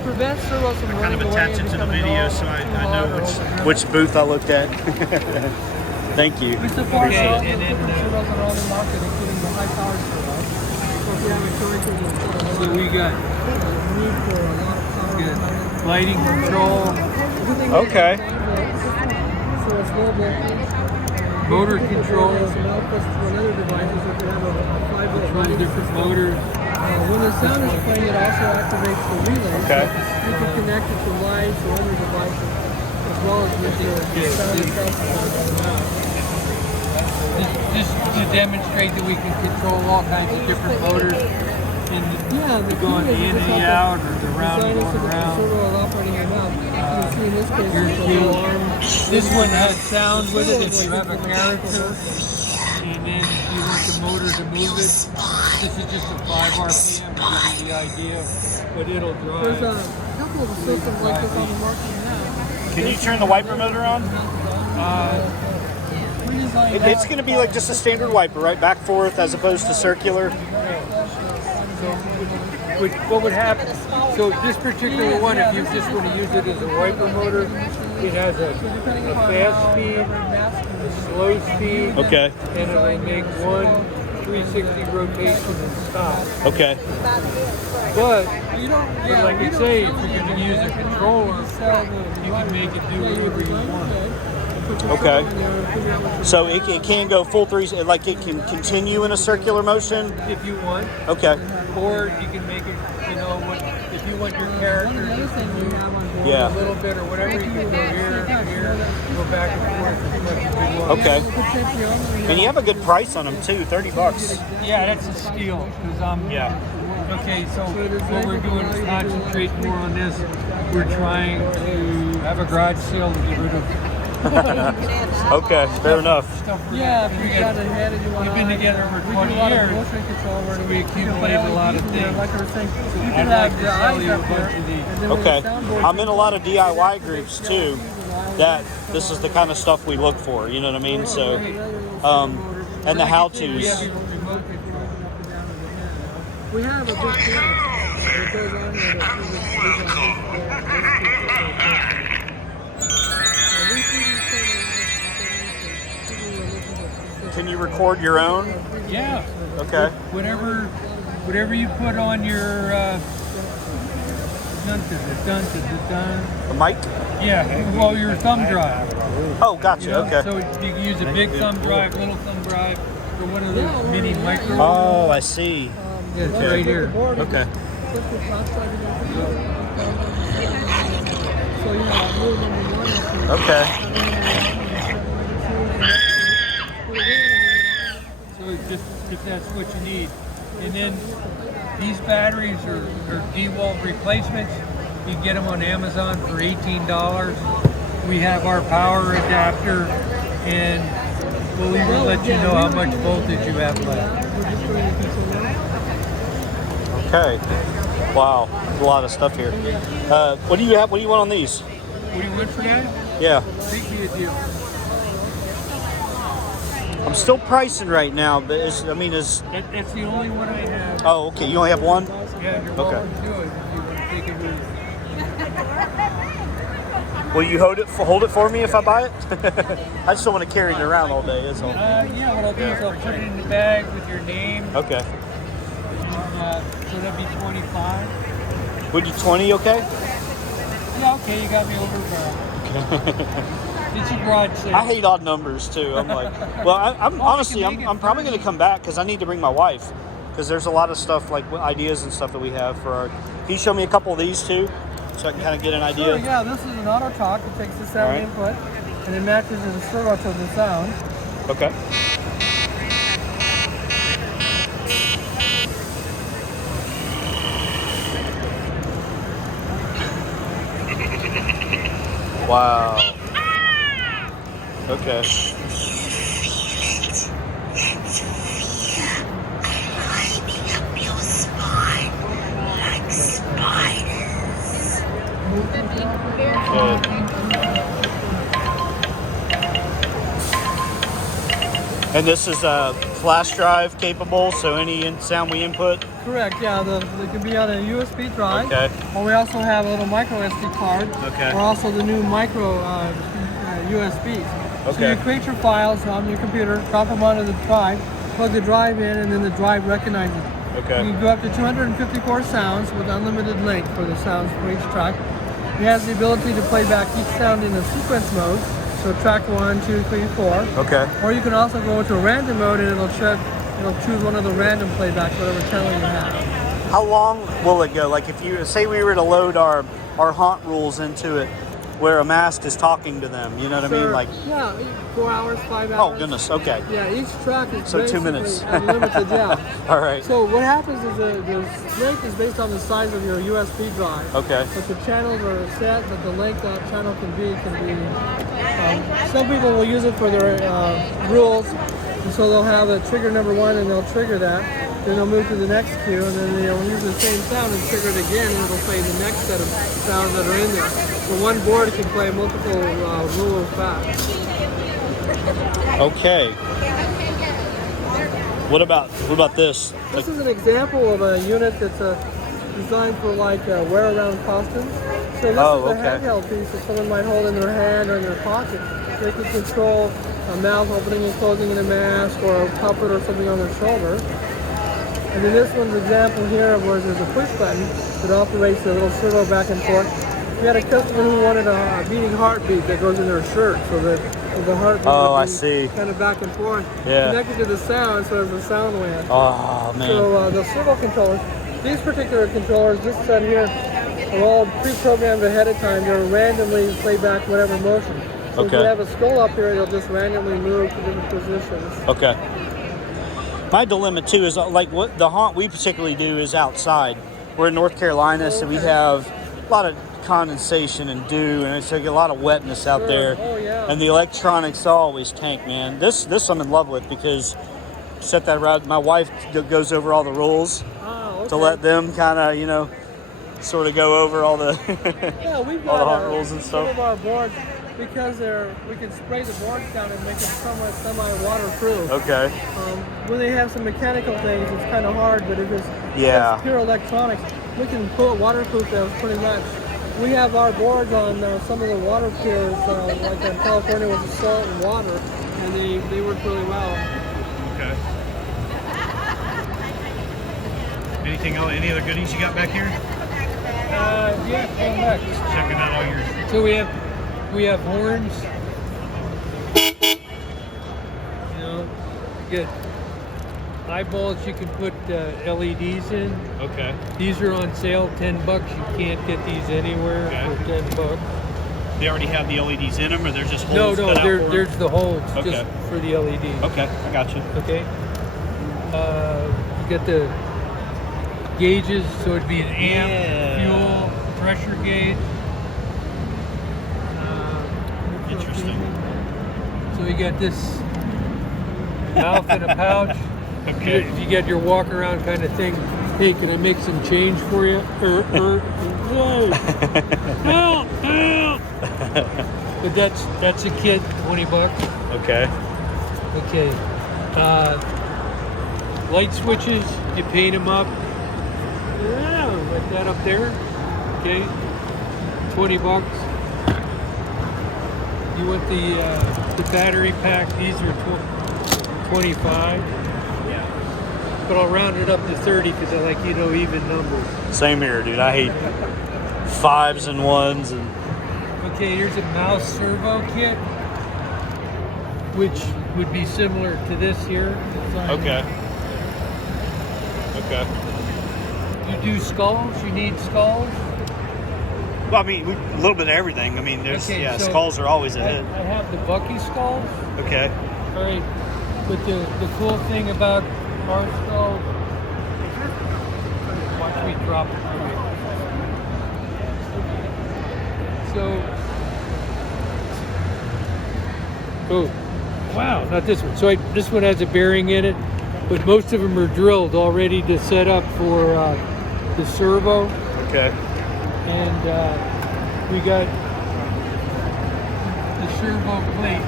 It prevents servos from kind running of away attach and it to the becoming video all so I too know hot or which booth I looked at. Thank you. We support Appreciate all it. the different servos on all the market, including the high-powered servos. So if you have a choice of the So we got need for a lot of power. lighting control, Okay. So it's mobile. motor control, Some outputs to another device. If you have a 5-volt control lighting different system. motors. When the sound is playing, it also activates the relay. Okay. So you can connect it to lights or other devices, as well as with your sound itself. Just to demonstrate that we can control all kinds of different motors. And The going key is in and out or the round design it so going that the around. servo is operating your mouth. You can see in this case, Here's it's a two. little arm. This one has sound with it if you have a character. And then you want the motor to move it. This is just a 5 RPM to give you the idea, but it'll There's drive. a couple of systems like this on the market now. Can you turn the wiper motor on? It's going to be like just a standard wiper, right? Back, forth, as opposed to circular. What would happen? So this particular one, if you just want to use it as a wiper motor, it has a fast speed, a slow speed, Okay. and it'll make one 360 rotation and stop. Okay. But like you say, if you're going to use a controller, you can make it do whatever you want. Okay. So it can go full like it can continue in a circular motion? If you want. Okay. Or you can make it, if you want your character just to move Yeah. a little bit or whatever, you can go here, go back and forth as much as you want. Okay. And you have a good price on them too, $30. Yeah, that's a steal. Yeah. Okay, so what we're doing is concentrate more on this. We're trying to have a garage sale to get rid of Okay, fair enough. Yeah, if you got ahead and you want We've been together for 20 years. Motion control where We accumulate a lot of things. Like I was saying, you I'd can like have to the sell eyes you a up here. bunch of these. And then when Okay. the soundboard I'm in a lot of DIY groups too. That this is the kind of stuff we look for, you know what I mean? So, and the how-tos. We have a remote control. we have a big piano. It goes on Can you record your own? Yeah. Okay. Whatever you put on your dun. The mic? Yeah, well, your thumb drive. Oh, gotcha. Okay. So you can use a big thumb drive, little thumb drive, or one of those mini micro. Oh, I see. Yeah, it's right here. Okay. Okay. So just if that's what you need. And then these batteries are DeWalt replacements. You can get them on Amazon for $18. We have our power adapter, and we'll even let you know how much voltage you have left. Okay. Wow. A lot of stuff here. What do you have? What do you want on these? What do you want for that? Yeah. Make me a deal. I'm still pricing right now, but That's the only one I have. oh, okay. You only have one? Yeah, you're Okay. welcome to do it if you want to take it with you. Will you hold it for me if I buy it? I just don't want to carry it around all day. That's all. Yeah, what I'll do is I'll put it in the bag with your name. Okay. So that'd be 25. Would you 20? Okay. Yeah, okay, you got me over barrel. It's a broad sale. I hate odd numbers too. I'm like, well, I'm honestly, I'm probably going to come back because I need to bring my wife because there's a lot of stuff like ideas and stuff that we have for our. Can you show me a couple of these too, so I can kind of get an idea? Sure, yeah, this is an auto talk. It takes the sound Right. input and it matches the servo to the sound. Okay. Wow. Okay. Good. And this is a flash drive capable, so any sound we input Correct, yeah. They can be on a USB drive. Okay. Or we also have a little micro SD card. Okay. Or also the new micro USBs. So Okay. you create your files on your computer, drop them onto the drive, plug the drive in, and then the drive recognizes it. Okay. You can go up to 254 sounds with unlimited length for the sounds for each track. It has the ability to play back each sound in a sequence mode. So track 1, 2, 3, 4. Okay. Or you can also go into a random mode and it'll choose one of the random playbacks, whatever channel you have. How long will it go? Like if you say we were to load our haunt rules into it, where a mask is talking to them, you know what I mean? Like, yeah, 4 hours, 5 hours. oh goodness, okay. Yeah, each track is So 2 minutes. unlimited. Yeah. All right. So what happens is the length is based on the size of your USB drive. Okay. But the channels are set, but the length that channel can be. Some people will use it for their rules, and so they'll have a trigger number 1, and they'll trigger that. Then they'll move to the next cue, and then they'll use the same sound and trigger it again, and it'll play the next set of sounds that are in there. So one board can play multiple rules back. Okay. What about this? This is an example of a unit that's designed for like wear-around costumes. So this is a handheld piece that someone might hold in their hand or in their pocket. They can control a mouth opening and closing in a mask, or a puppet or something on their shoulder. And in this one's example here, where there's a push button that operates a little servo back and forth. We had a customer who wanted a beating heartbeat that goes in their shirt, so that the heartbeat would be kind of back and forth, connected to the sound, so there's a sound wave. Oh man! So the servo controllers, these particular controllers, this set here, are all pre-programmed ahead of time. They'll randomly play back whatever motion. So if you have a skull up here, it'll just randomly move to different positions. Okay. My dilemma too is like what the haunt we particularly do is outside. We're in North Carolina, so we have a lot of condensation and dew, and it's like a lot of wetness out there. Oh, yeah. And the electronics always tank, man. This I'm in love with because set that right. My wife goes over all the rules to let them kind of sort of go over all the we've all the got haunt rules and some stuff. of our boards, because we can spray the boards down and make them somewhat semi-waterproof. Okay. When they have some mechanical things, it's kind of hard, but if it's pure electronics, we can put waterproof those pretty much. We have our boards on some of the water cures, like in California with the salt and water, and they work really well. Okay. Anything else? Any other goodies you got back here? Yeah, come back. Just checking out all yours. So we have horns. Good. Eyeballs you can put LEDs in. Okay. These are on sale, $10. You can't get these anywhere for $10. They already have the LEDs in them, or there's just holes No, cut out for them? there's the holes just for the LEDs. Okay, I got you. Okay. You get the gauges, so it'd be an amp, fuel, pressure gauge. Interesting. So you got this mouth in a pouch. Okay. If you get your walk around kind of thing, hey, can I make some change for you? Whoa. Help! But that's a kit, $20. Okay. Okay. Light switches, you paint them up. Yeah, like that up there. Okay. $20. You want the battery pack? These are $25. But I'll round it up to 30 because I like even numbers. Same here, dude. I hate 5s and 1s and. Okay, here's a mouse servo kit, which would be similar to this here. Okay. Okay. You do skulls? You need skulls? Well, I mean, a little bit of everything. I mean, there's So skulls are always a hit. I have the Bucky skulls. Okay. All right. But the cool thing about our skulls, watch me drop it. So, oh, wow, not this one. So this one has a bearing in it, but most of them are drilled already to set up for the servo. Okay. And we got the servo plate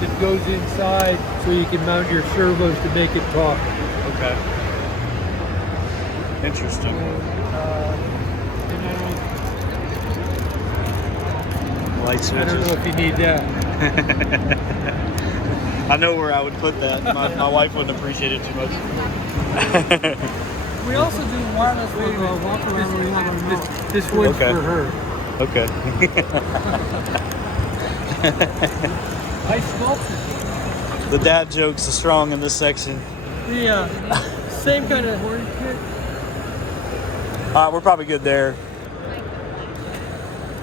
that goes inside so you can mount your servos to make it talk. Okay. Interesting. Light I switches. don't know if you need that. I know where I would put that. My wife wouldn't appreciate it too much. We also do wireless walk around where we have our remote. This one's Okay. for her. Okay. I smoked it. The dad jokes are strong in this section. The same kind of. We're probably good there.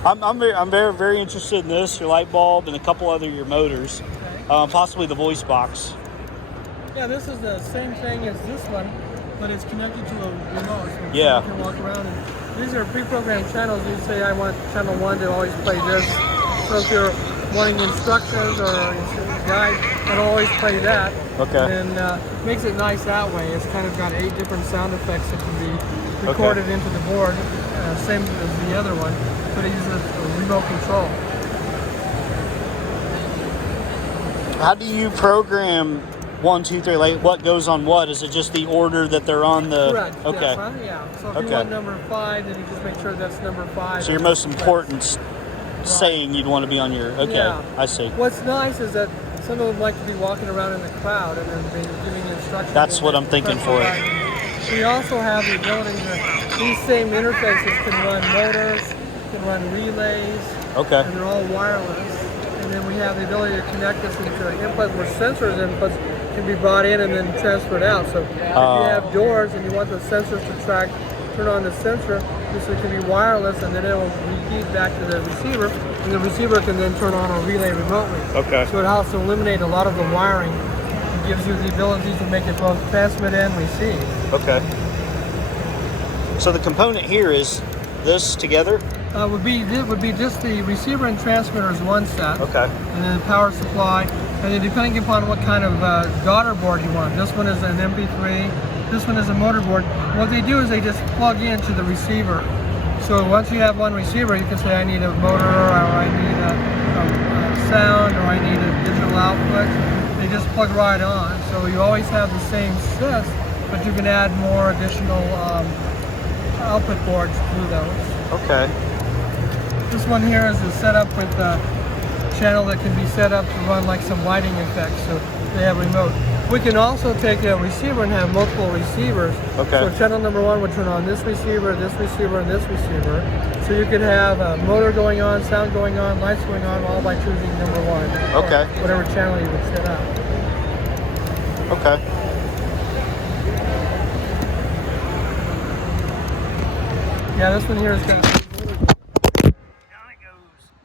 I'm very interested in this, your light bulb, and a couple other your motors, possibly the voice box. Yeah, this is the same thing as this one, but it's connected to a remote. So Yeah. You can walk around and these are pre-programmed channels. You say I want channel 1 to always play this. So if you're wanting instructions or a guide, it'll always play that. Okay. And makes it nice that way. It's kind of got 8 different sound effects that can be recorded into the board, same as the other one, but it uses a remote control. How do you program 1, 2, 3? Like what goes on what? Is it just the order that they're on the? Correct. Okay. Yes, huh? Yeah. So if you Okay. want number 5, then you just make sure that's number 5. So your most important saying you'd want to be on your. Okay. Yeah. I see. What's nice is that some of them like to be walking around in the cloud and then giving instructions. That's what I'm thinking for it. We also have the ability to, these same interfaces can run motors, can run relays, Okay. and they're all wireless. And then we have the ability to connect this into inputs where sensors inputs can be brought in and then transferred out. So if you have doors and you want the sensors to turn on the sensor, this can be wireless and then it will repeat back to the receiver, and the receiver can then turn on a relay remotely. Okay. So it helps to eliminate a lot of the wiring. It gives you the ability to make it both transmit and receive. Okay. So the component here is this together? It would be just the receiver and transmitter is one set. Okay. And then power supply, and then depending upon what kind of daughter board you want. This one is an MP3, this one is a motor board. What they do is they just plug into the receiver. So once you have one receiver, you can say I need a motor, or I need a sound, or I need a digital output. They just plug right on. So you always have the same sys, but you can add more additional output boards to those. Okay. This one here is setup with a channel that can be set up to run like some lighting effects, so they have remote. We can also take a receiver and have multiple receivers. Okay. So channel number 1 would turn on this receiver, and this receiver. So you could have a motor going on, sound going on, lights going on, all by choosing number 1. Okay. Whatever channel you would set up. Okay. Yeah, this one here is got